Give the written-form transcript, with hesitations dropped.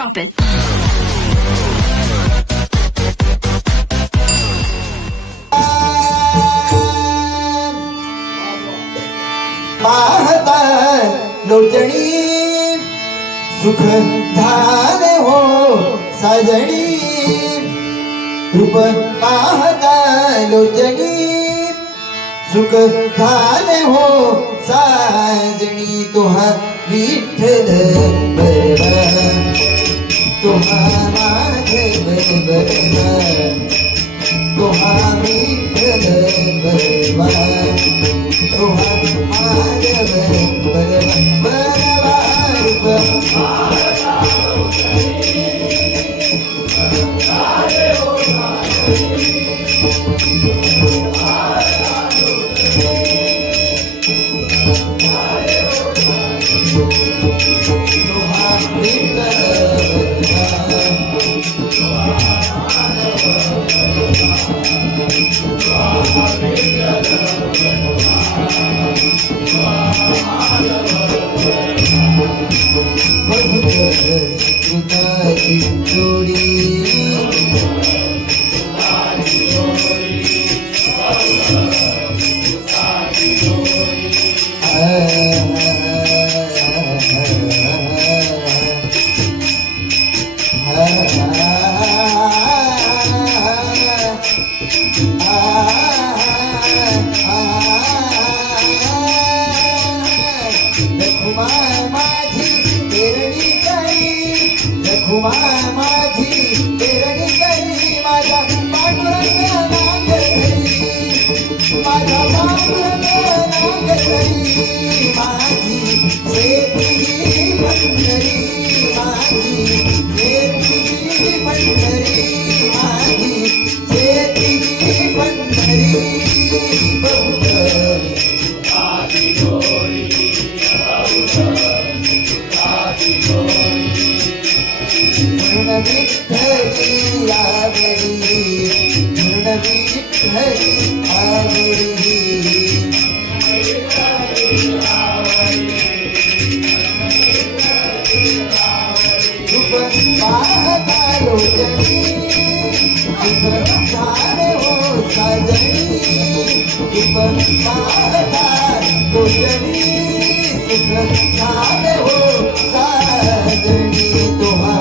Drop it. पाहता लोचणी सुख झाले हो साजणी रूप पाहता लोचणी सुख झाले हो साजणी तुहा विठ्ठल बरवा तुहा माधव बरवा तुहा विठ्ठल बरवा तुहा माधव बरवा माझी पेरणी करी माझ्या पांडुरंग नांग करी माझ्या पांडुरंग नांग करी माझी शेती पंढरी माझी शेती पंढरी माझी शेती पंढरी विठ्ठली आवडी विठ्ठली आवडी रूप पाहता लोचणी सुख झाले हो साजणी रूप पाहता लोचणी सुख झाले हो साजणी तुहा